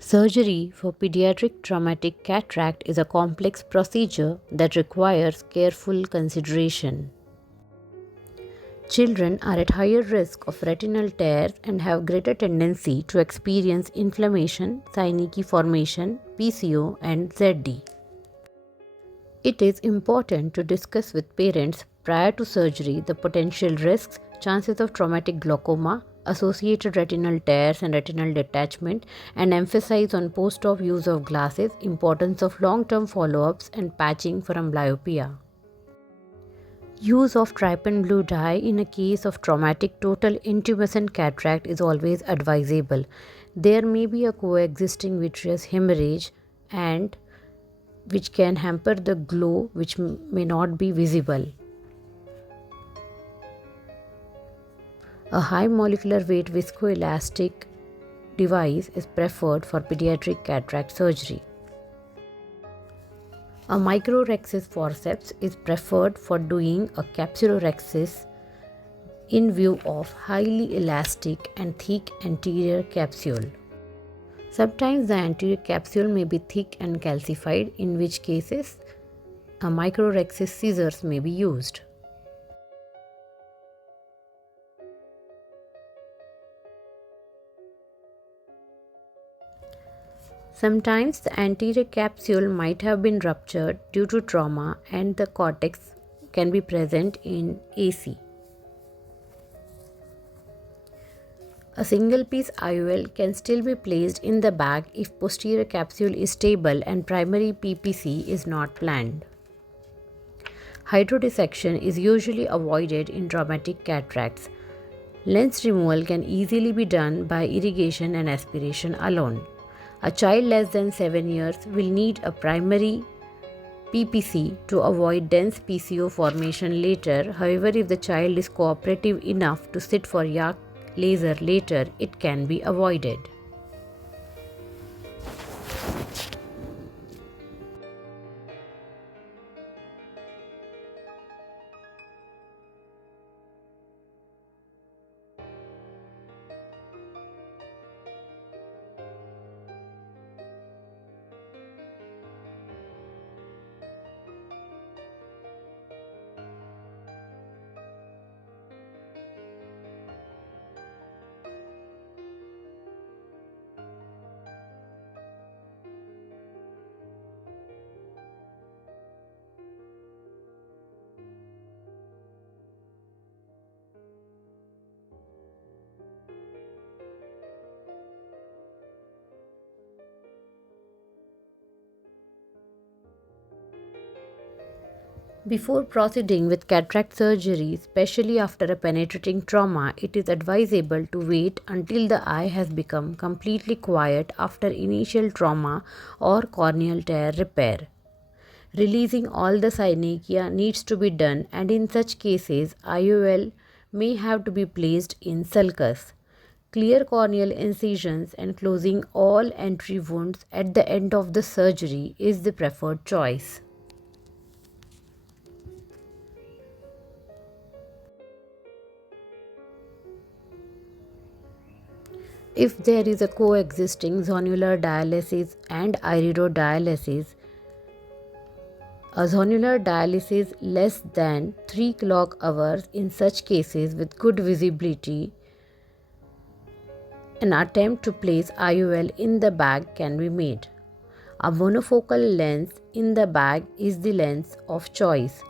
Surgery for pediatric traumatic cataract is a complex procedure that requires careful consideration. Children are at higher risk of retinal tears and have greater tendency to experience inflammation, synecdoche formation, PCO, and ZD. It is important to discuss with parents prior to surgery the potential risks, chances of traumatic glaucoma, associated retinal tears and retinal detachment, and emphasize on post-op use of glasses, importance of long-term follow-ups, and patching for amblyopia. Use of trypan blue dye in a case of traumatic total intumescent cataract is always advisable. There may be a coexisting vitreous hemorrhage and which can hamper the glow which may not be visible. A high molecular weight viscoelastic device is preferred for pediatric cataract surgery. A microrhexis forceps is preferred for doing a capsulorhexis in view of highly elastic and thick anterior capsule. Sometimes the anterior capsule may be thick and calcified, in which cases a microrhexis scissors may be used. Sometimes the anterior capsule might have been ruptured due to trauma and the cortex can be present in AC. A single piece IOL can still be placed in the bag if posterior capsule is stable and primary PPC is not planned. Hydrodissection is usually avoided in traumatic cataracts. Lens removal can easily be done by irrigation and aspiration alone. A child less than 7 years will need a primary PPC to avoid dense PCO formation later. However, if the child is cooperative enough to sit for YAG laser later, it can be avoided. Before proceeding with cataract surgery, especially after a penetrating trauma, it is advisable to wait until the eye has become completely quiet after initial trauma or corneal tear repair. Releasing all the synechia needs to be done, and in such cases, IOL may have to be placed in sulcus. Clear corneal incisions and closing all entry wounds at the end of the surgery is the preferred choice. If there is a coexisting zonular dialysis and iridodialysis, a zonular dialysis less than 3 clock hours in such cases with good visibility, an attempt to place IOL in the bag can be made. A monofocal lens in the bag is the lens of choice.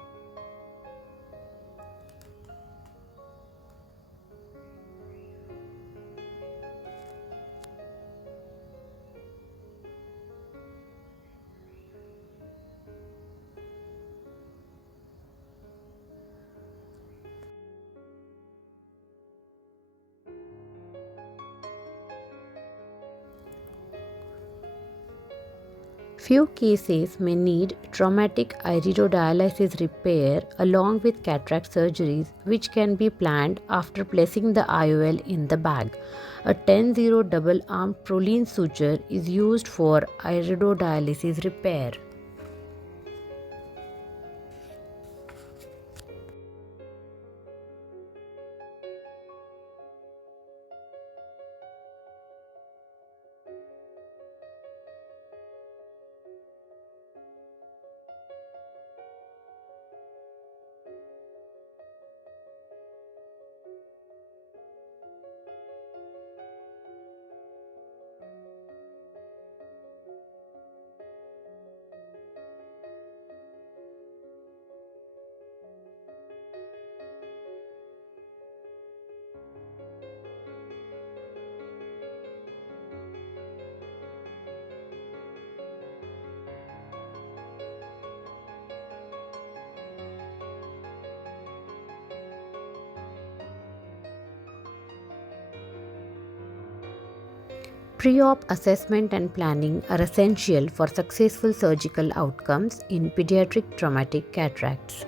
Few cases may need traumatic iridodialysis repair along with cataract surgeries, which can be planned after placing the IOL in the bag. A 10-0 double-armed Prolene suture is used for iridodialysis repair. Pre-op assessment and planning are essential for successful surgical outcomes in pediatric traumatic cataracts.